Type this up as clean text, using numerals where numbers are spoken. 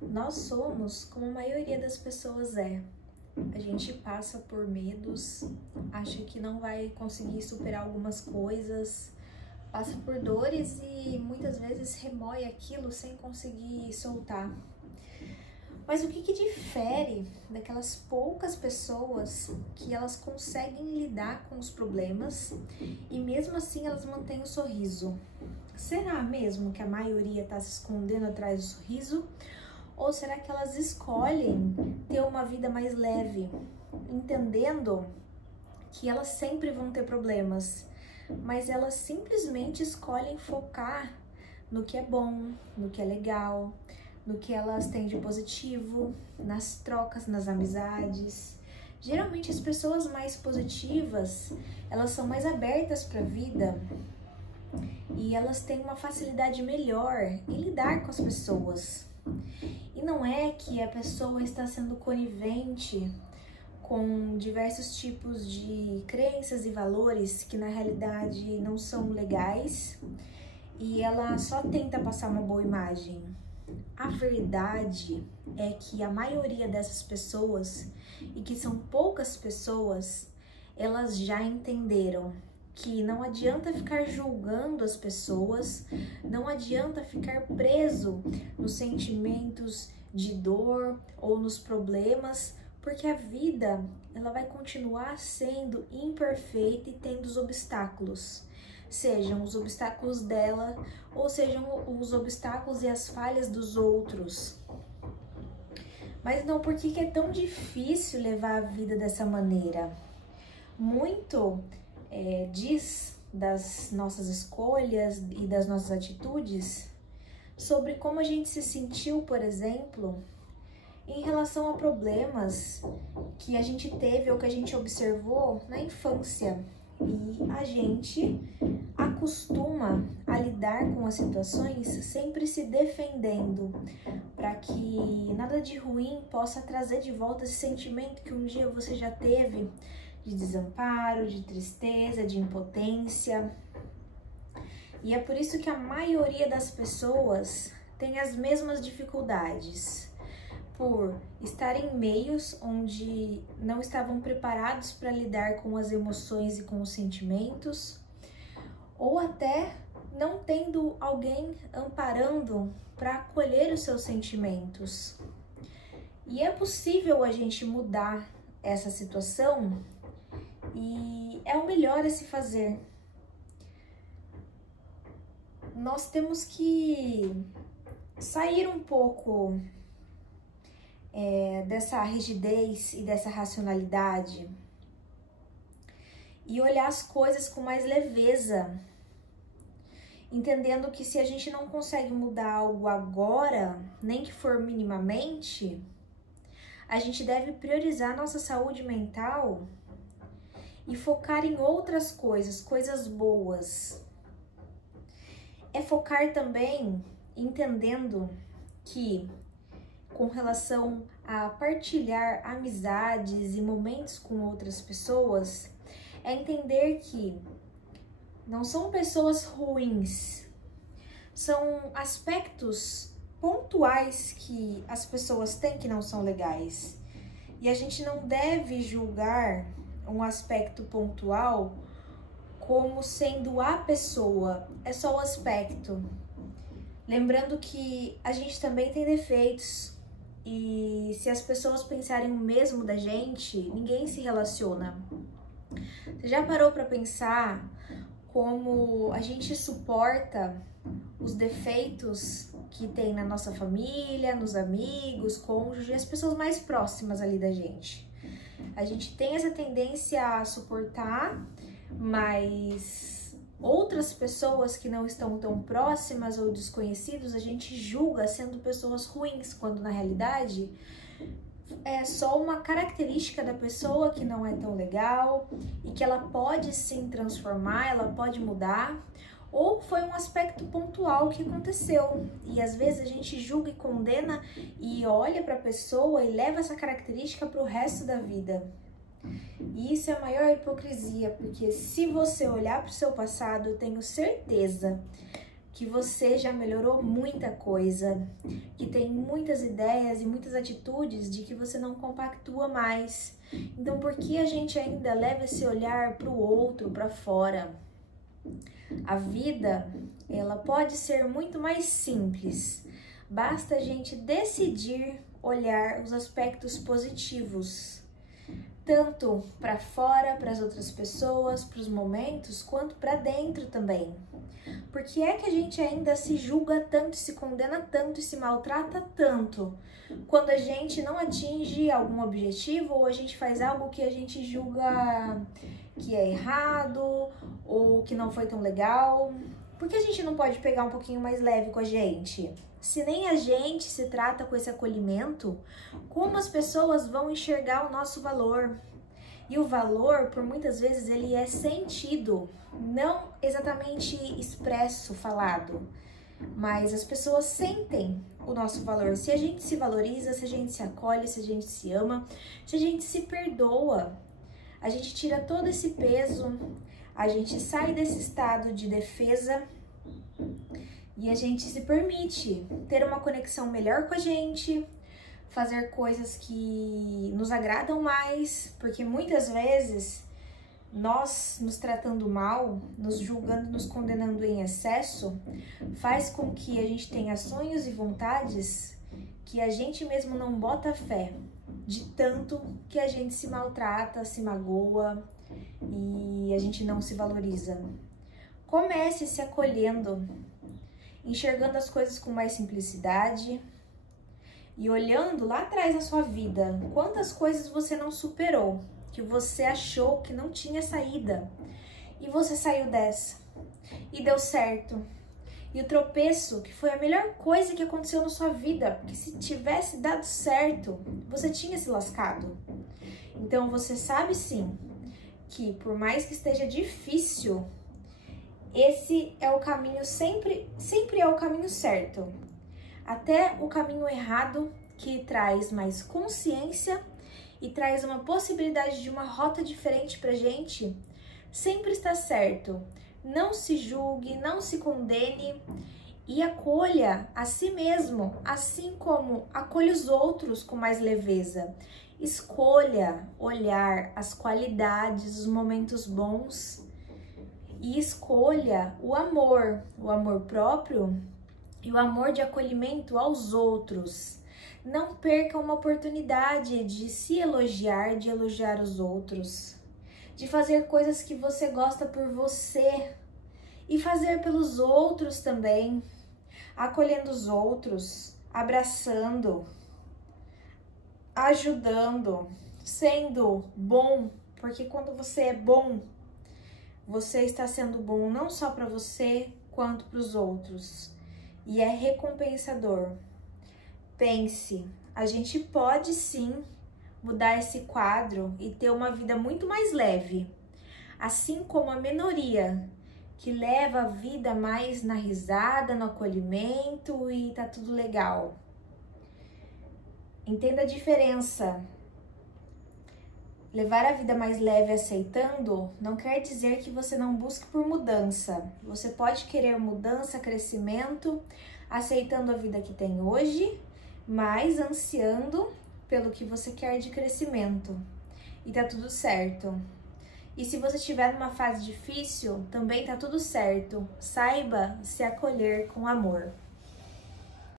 Nós somos como a maioria das pessoas é. A gente passa por medos, acha que não vai conseguir superar algumas coisas, passa por dores e muitas vezes remói aquilo sem conseguir soltar. Mas o que difere daquelas poucas pessoas que elas conseguem lidar com os problemas e mesmo assim elas mantêm o sorriso? Será mesmo que a maioria está se escondendo atrás do sorriso? Ou será que elas escolhem ter uma vida mais leve, entendendo que elas sempre vão ter problemas, mas elas simplesmente escolhem focar no que é bom, no que é legal, no que elas têm de positivo, nas trocas, nas amizades. Geralmente as pessoas mais positivas, elas são mais abertas para a vida e elas têm uma facilidade melhor em lidar com as pessoas. E não é que a pessoa está sendo conivente com diversos tipos de crenças e valores que na realidade não são legais e ela só tenta passar uma boa imagem. A verdade é que a maioria dessas pessoas, e que são poucas pessoas, elas já entenderam que não adianta ficar julgando as pessoas, não adianta ficar preso nos sentimentos de dor ou nos problemas, porque a vida ela vai continuar sendo imperfeita e tendo os obstáculos. Sejam os obstáculos dela ou sejam os obstáculos e as falhas dos outros. Mas não, por que é tão difícil levar a vida dessa maneira? Muito diz das nossas escolhas e das nossas atitudes sobre como a gente se sentiu, por exemplo, em relação a problemas que a gente teve ou que a gente observou na infância. E a gente acostuma a lidar com as situações sempre se defendendo, para que nada de ruim possa trazer de volta esse sentimento que um dia você já teve de desamparo, de tristeza, de impotência. E é por isso que a maioria das pessoas tem as mesmas dificuldades, por estar em meios onde não estavam preparados para lidar com as emoções e com os sentimentos, ou até não tendo alguém amparando para acolher os seus sentimentos. E é possível a gente mudar essa situação e é o melhor a se fazer. Nós temos que sair um pouco dessa rigidez e dessa racionalidade e olhar as coisas com mais leveza, entendendo que se a gente não consegue mudar algo agora, nem que for minimamente, a gente deve priorizar nossa saúde mental e focar em outras coisas, coisas boas. É focar também entendendo que com relação a partilhar amizades e momentos com outras pessoas, é entender que não são pessoas ruins, são aspectos pontuais que as pessoas têm que não são legais. E a gente não deve julgar um aspecto pontual como sendo a pessoa, é só o aspecto. Lembrando que a gente também tem defeitos. E se as pessoas pensarem o mesmo da gente, ninguém se relaciona. Você já parou para pensar como a gente suporta os defeitos que tem na nossa família, nos amigos, cônjuge, as pessoas mais próximas ali da gente? A gente tem essa tendência a suportar, mas outras pessoas que não estão tão próximas ou desconhecidos, a gente julga sendo pessoas ruins, quando na realidade é só uma característica da pessoa que não é tão legal e que ela pode sim transformar, ela pode mudar, ou foi um aspecto pontual que aconteceu. E às vezes a gente julga e condena e olha para a pessoa e leva essa característica para o resto da vida. E isso é a maior hipocrisia, porque se você olhar para o seu passado, eu tenho certeza que você já melhorou muita coisa, que tem muitas ideias e muitas atitudes de que você não compactua mais. Então, por que a gente ainda leva esse olhar para o outro, para fora? A vida, ela pode ser muito mais simples. Basta a gente decidir olhar os aspectos positivos, tanto para fora, para as outras pessoas, para os momentos, quanto para dentro também. Por que é que a gente ainda se julga tanto, se condena tanto e se maltrata tanto quando a gente não atinge algum objetivo ou a gente faz algo que a gente julga que é errado ou que não foi tão legal? Por que a gente não pode pegar um pouquinho mais leve com a gente? Se nem a gente se trata com esse acolhimento, como as pessoas vão enxergar o nosso valor? E o valor, por muitas vezes, ele é sentido, não exatamente expresso, falado, mas as pessoas sentem o nosso valor. Se a gente se valoriza, se a gente se acolhe, se a gente se ama, se a gente se perdoa, a gente tira todo esse peso, a gente sai desse estado de defesa e a gente se permite ter uma conexão melhor com a gente, fazer coisas que nos agradam mais, porque muitas vezes nós nos tratando mal, nos julgando, nos condenando em excesso, faz com que a gente tenha sonhos e vontades que a gente mesmo não bota fé, de tanto que a gente se maltrata, se magoa e a gente não se valoriza. Comece se acolhendo, enxergando as coisas com mais simplicidade e olhando lá atrás na sua vida, quantas coisas você não superou, que você achou que não tinha saída e você saiu dessa e deu certo. E o tropeço, que foi a melhor coisa que aconteceu na sua vida, porque se tivesse dado certo, você tinha se lascado. Então você sabe sim que por mais que esteja difícil, esse é o caminho, sempre é o caminho certo. Até o caminho errado, que traz mais consciência e traz uma possibilidade de uma rota diferente pra gente, sempre está certo. Não se julgue, não se condene e acolha a si mesmo, assim como acolha os outros com mais leveza. Escolha olhar as qualidades, os momentos bons e escolha o amor próprio e o amor de acolhimento aos outros. Não perca uma oportunidade de se elogiar, de elogiar os outros, de fazer coisas que você gosta por você e fazer pelos outros também, acolhendo os outros, abraçando, ajudando, sendo bom, porque quando você é bom, você está sendo bom não só para você, quanto para os outros. E é recompensador. Pense, a gente pode sim mudar esse quadro e ter uma vida muito mais leve, assim como a minoria que leva a vida mais na risada, no acolhimento e tá tudo legal. Entenda a diferença. Levar a vida mais leve aceitando não quer dizer que você não busque por mudança. Você pode querer mudança, crescimento, aceitando a vida que tem hoje, mas ansiando pelo que você quer de crescimento. E tá tudo certo. E se você estiver numa fase difícil, também tá tudo certo. Saiba se acolher com amor.